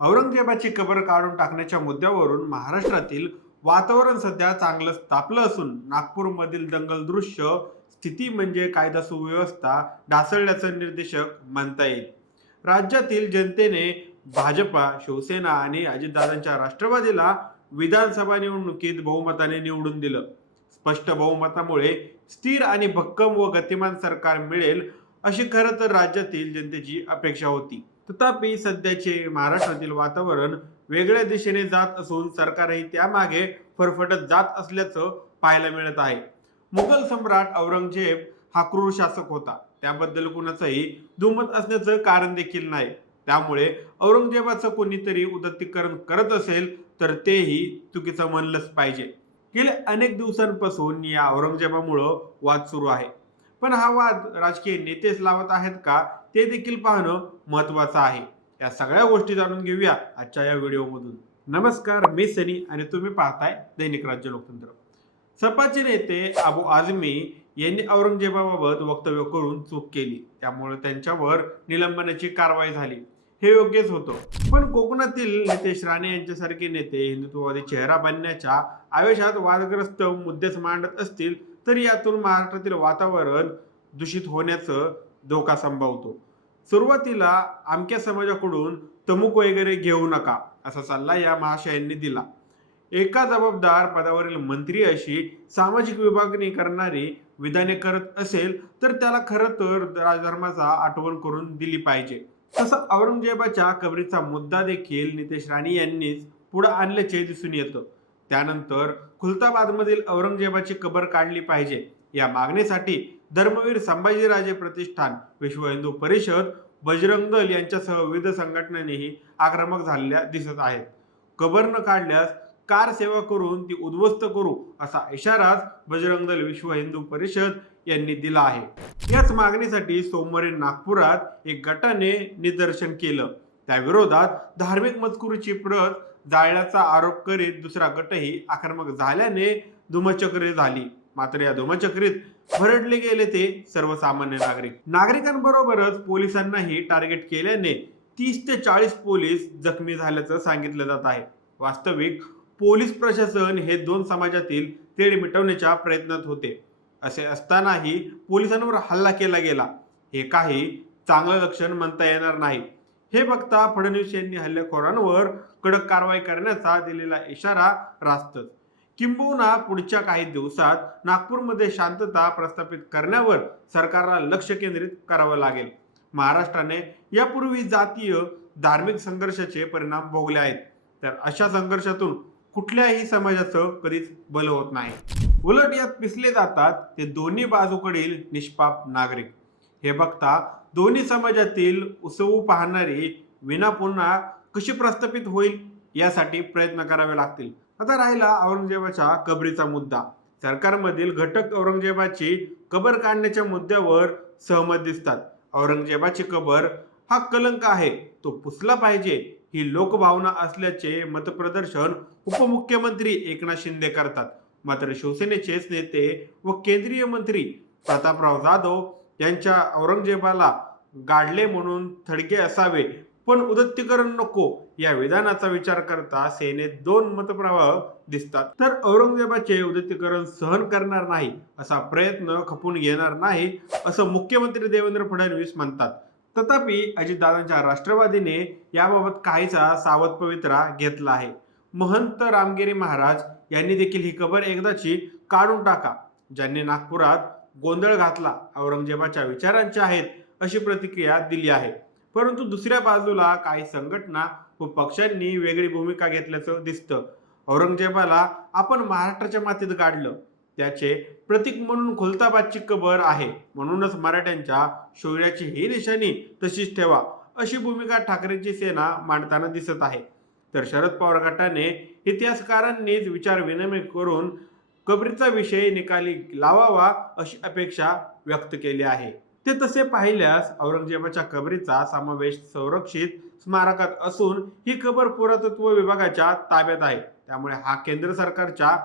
औरंगजेबाची कबर काढून टाकण्याच्या मुद्द्यावरून महाराष्ट्रातील वातावरण सध्या चांगलं तापलं असून नागपूरमधील दंगल दृश्य स्थिती म्हणजे कायदा सुव्यवस्था ढासळल्याचं निर्देशक म्हणता येईल राज्यातील जनतेने भाजपा शिवसेना आणि अजितदादांच्या राष्ट्रवादीला विधानसभा निवडणुकीत बहुमताने निवडून दिलं. स्पष्ट बहुमतामुळे स्थिर आणि भक्कम व गतिमान सरकार मिळेल अशी खरं तर राज्यातील जनतेची अपेक्षा होती. तथापि सध्याचे महाराष्ट्रातील वातावरण वेगळ्या दिशेने जात असून सरकारही त्यामागे फरफटत जात असल्याचं पाहायला मिळत आहे. मुघल सम्राट औरंगजेब हा क्रूर शासक होता. त्याबद्दल कुणाचंही दुमत असण्याचं कारण देखील नाही. त्यामुळे औरंगजेबाचं कोणीतरी उदत्तीकरण करत असेल तर तेही चुकीचं म्हणलंच पाहिजे. गेल्या अनेक दिवसांपासून या औरंगजेबामुळं वाद सुरू आहे. पण हा वाद राजकीय नेतेच लावत आहेत का ते देखील पाहणं महत्वाचं आहे. या सगळ्या गोष्टी जाणून घेऊया आजच्या या व्हिडिओमधून. नमस्कार मी सनी आणि तुम्ही पाहताय दैनिक राज्य लोकतंत्र. सपाचे नेते अबू आझमी यांनी औरंगजेबाबाबत वक्तव्य करून चूक केली. त्यामुळे त्यांच्यावर निलंबनाची कारवाई झाली. हे योग्यच होतं. पण कोकणातील नितेश राणे यांच्यासारखे नेते हिंदुत्ववादी चेहरा बनण्याच्या आवेशात वादग्रस्त मुद्देच मांडत असतील तर यातून महाराष्ट्रातील वातावरण दूषित होण्याचं धोका संभवतो. सुरुवातीला आमक्या समाजाकडून तमुक वगैरे घेऊ नका असा सल्ला या महाशयांनी दिला. एका जबाबदार पदावरील मंत्री अशी सामाजिक विभागणी करणारी विधाने करत असेल तर त्याला खरं तर राजधर्माचा आठवण करून दिली पाहिजे. तसं औरंगजेबाच्या कबरीचा मुद्दा देखील नितेश राणे यांनीच पुढे आणल्याचे दिसून येतं. त्यानंतर खुलताबादमधील औरंगजेबाची कबर काढली पाहिजे. या मागणीसाठी धर्मवीर संभाजीराजे प्रतिष्ठान विश्व हिंदू परिषद बजरंग दल यांच्यासह विविध संघटनांनीही आक्रमक झालेल्या दिसत आहेत. कबर न काढल्यास कार सेवा करून ती उद्ध्वस्त करू असा इशाराच बजरंग दल विश्व हिंदू परिषद यांनी दिला आहे. याच मागणीसाठी सोमवारी नागपुरात एक गटाने निदर्शन केलं. त्याविरोधात धार्मिक मजकुरीची प्रत जाळल्याचा आरोप करीत दुसरा गटही आक्रमक झाल्याने धुमचक्रे झाली. मात्र या धुमचक्रीत भरडले गेले ते सर्वसामान्य नागरिक. नागरिकांबरोबरच पोलिसांनाही टार्गेट केल्याने तीस ते चाळीस पोलीस जखमी झाल्याचं सांगितलं जात आहे. वास्तविक पोलीस प्रशासन हे दोन समाजातील तेढ मिटवण्याच्या प्रयत्नात होते. असे असतानाही पोलिसांवर हल्ला केला गेला. हे काही चांगलं लक्षण म्हणता येणार नाही. हे बघता फडणवीस यांनी हल्लेखोरांवर कडक कारवाई करण्याचा दिलेला इशारा रास्तच. किंबहुना पुढच्या काही दिवसात नागपूरमध्ये शांतता प्रस्थापित करण्यावर सरकारला लक्ष केंद्रित करावं लागेल. महाराष्ट्राने यापूर्वी जातीय धार्मिक संघर्षाचे परिणाम भोगले आहेत. तर अशा संघर्षातून कुठल्याही समाजाचं कधीच बल होत नाही. उलट यात पिसले जातात ते दोन्ही बाजूकडील निष्पाप नागरिक. हे बघता दोन्ही समाजातील उसवू पाहणारी विना पुन्हा कशी प्रस्थापित होईल यासाठी प्रयत्न करावे लागतील. आता राहिला औरंगजेबाच्या कबरीचा मुद्दा. सरकारमधील घटक औरंगजेबाची कबर काढण्याच्या मुद्द्यावर सहमत दिसतात. औरंगजेबाची कबर हा कलंक आहे तो पुसला पाहिजे ही लोकभावना असल्याचे मतप्रदर्शन उपमुख्यमंत्री एकनाथ शिंदे करतात. मात्र शिवसेनेचेच नेते व केंद्रीय मंत्री प्रतापराव जाधव यांच्या औरंगजेबाला गाडले म्हणून थडके असावे पण उदत्तीकरण नको या विधानाचा विचार करता सेनेत दोन मतप्रवाह दिसतात. तर औरंगजेबाचे उदत्तीकरण सहन करणार नाही असा प्रयत्न खपून घेणार नाही असं मुख्यमंत्री देवेंद्र फडणवीस म्हणतात. तथापि अजितदादांच्या राष्ट्रवादीने याबाबत काहीसा सावध पवित्रा घेतला आहे. महंत रामगिरी महाराज यांनी देखील ही खबर एकदाची काढून टाका. ज्यांनी नागपुरात गोंधळ घातला औरंगजेबाच्या विचारांच्या आहेत अशी प्रतिक्रिया दिली आहे. परंतु दुसऱ्या बाजूला काही संघटना व पक्षांनी वेगळी भूमिका घेतल्याचं दिसतं. औरंगजेबाला आपण महाराष्ट्राच्या मातीत गाडलं. त्याचे प्रतीक म्हणून खुलताबादची कबर आहे. म्हणूनच मराठ्यांच्या शौर्याची ही निशाणी तशीच ठेवा अशी भूमिका ठाकरेंची सेना मांडताना दिसत आहे. तर शरद पवार गटाने इतिहासकारांनीच विचार विनिमय करून कबरीचा विषय निकाली लावावा अशी अपेक्षा व्यक्त केली आहे. ते तसे पाहिल्यास औरंगजेबाच्या कबरीचा समावेश संरक्षित स्मारकात असून ही कबर पुरातत्व विभागाच्या ताब्यात आहे. त्यामुळे हा केंद्र सरकारच्या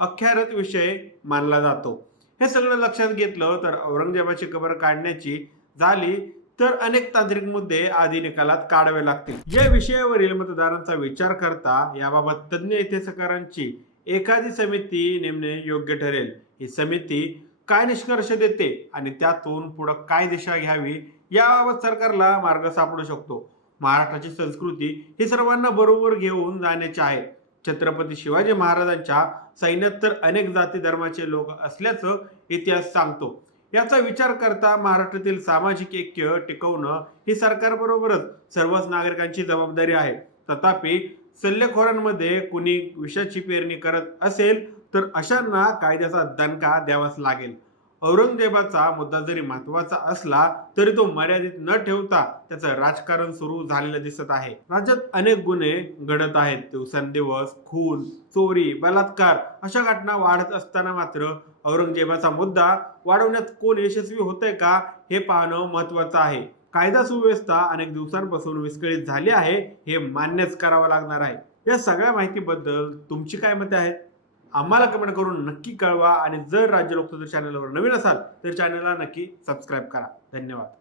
अख्यारत विषय मानला जातो. हे सगळं लक्षात घेतलं तर औरंगजेबाची कबर काढण्याची झाली तर अनेक तांत्रिक मुद्दे आधी निकालात काढावे लागतील. या विषयावरील मतदारांचा विचार करता याबाबत तज्ज्ञ इतिहासकारांची एखादी समिती नेमणे योग्य ठरेल. ही समिती काय निष्कर्ष देते आणि त्यातून पुढं काय दिशा घ्यावी याबाबत सरकारला मार्ग सापडू शकतो. महाराष्ट्राची संस्कृती ही सर्वांना बरोबर घेऊन जाण्याची आहे. छत्रपती शिवाजी महाराजांच्या सैन्यात तर अनेक जाती धर्माचे लोक असल्याचं इतिहास सांगतो. याचा विचार करता महाराष्ट्रातील सामाजिक ऐक्य टिकवणं ही सरकारबरोबरच सर्वच नागरिकांची जबाबदारी आहे. तथापि सल्लेखोरांमध्ये कुणी विषाची पेरणी करत असेल तर अशांना कायद्याचा दणका द्यावाच लागेल. औरंगजेबाचा मुद्दा जरी महत्त्वाचा असला तरी तो मर्यादित न ठेवता त्याचं राजकारण सुरू झालेलं दिसत आहे. राज्यात अनेक गुन्हे घडत आहेत. दिवसेंदिवस खून चोरी बलात्कार अशा घटना वाढत असताना मात्र औरंगजेबाचा मुद्दा वाढवण्यात कोण यशस्वी होतंय का हे पाहणं महत्वाचं आहे. कायदा सुव्यवस्था अनेक दिवसांपासून विस्कळीत झाली आहे हे मान्यच करावं लागणार आहे. या सगळ्या माहितीबद्दल तुमची काय मते आहेत? आम्हाला कमेंट करून नक्की कळवा आणि जर राज्य लोकतंत्र चॅनलवर नवीन असाल तर चॅनलला नक्की सबस्क्राईब करा. धन्यवाद.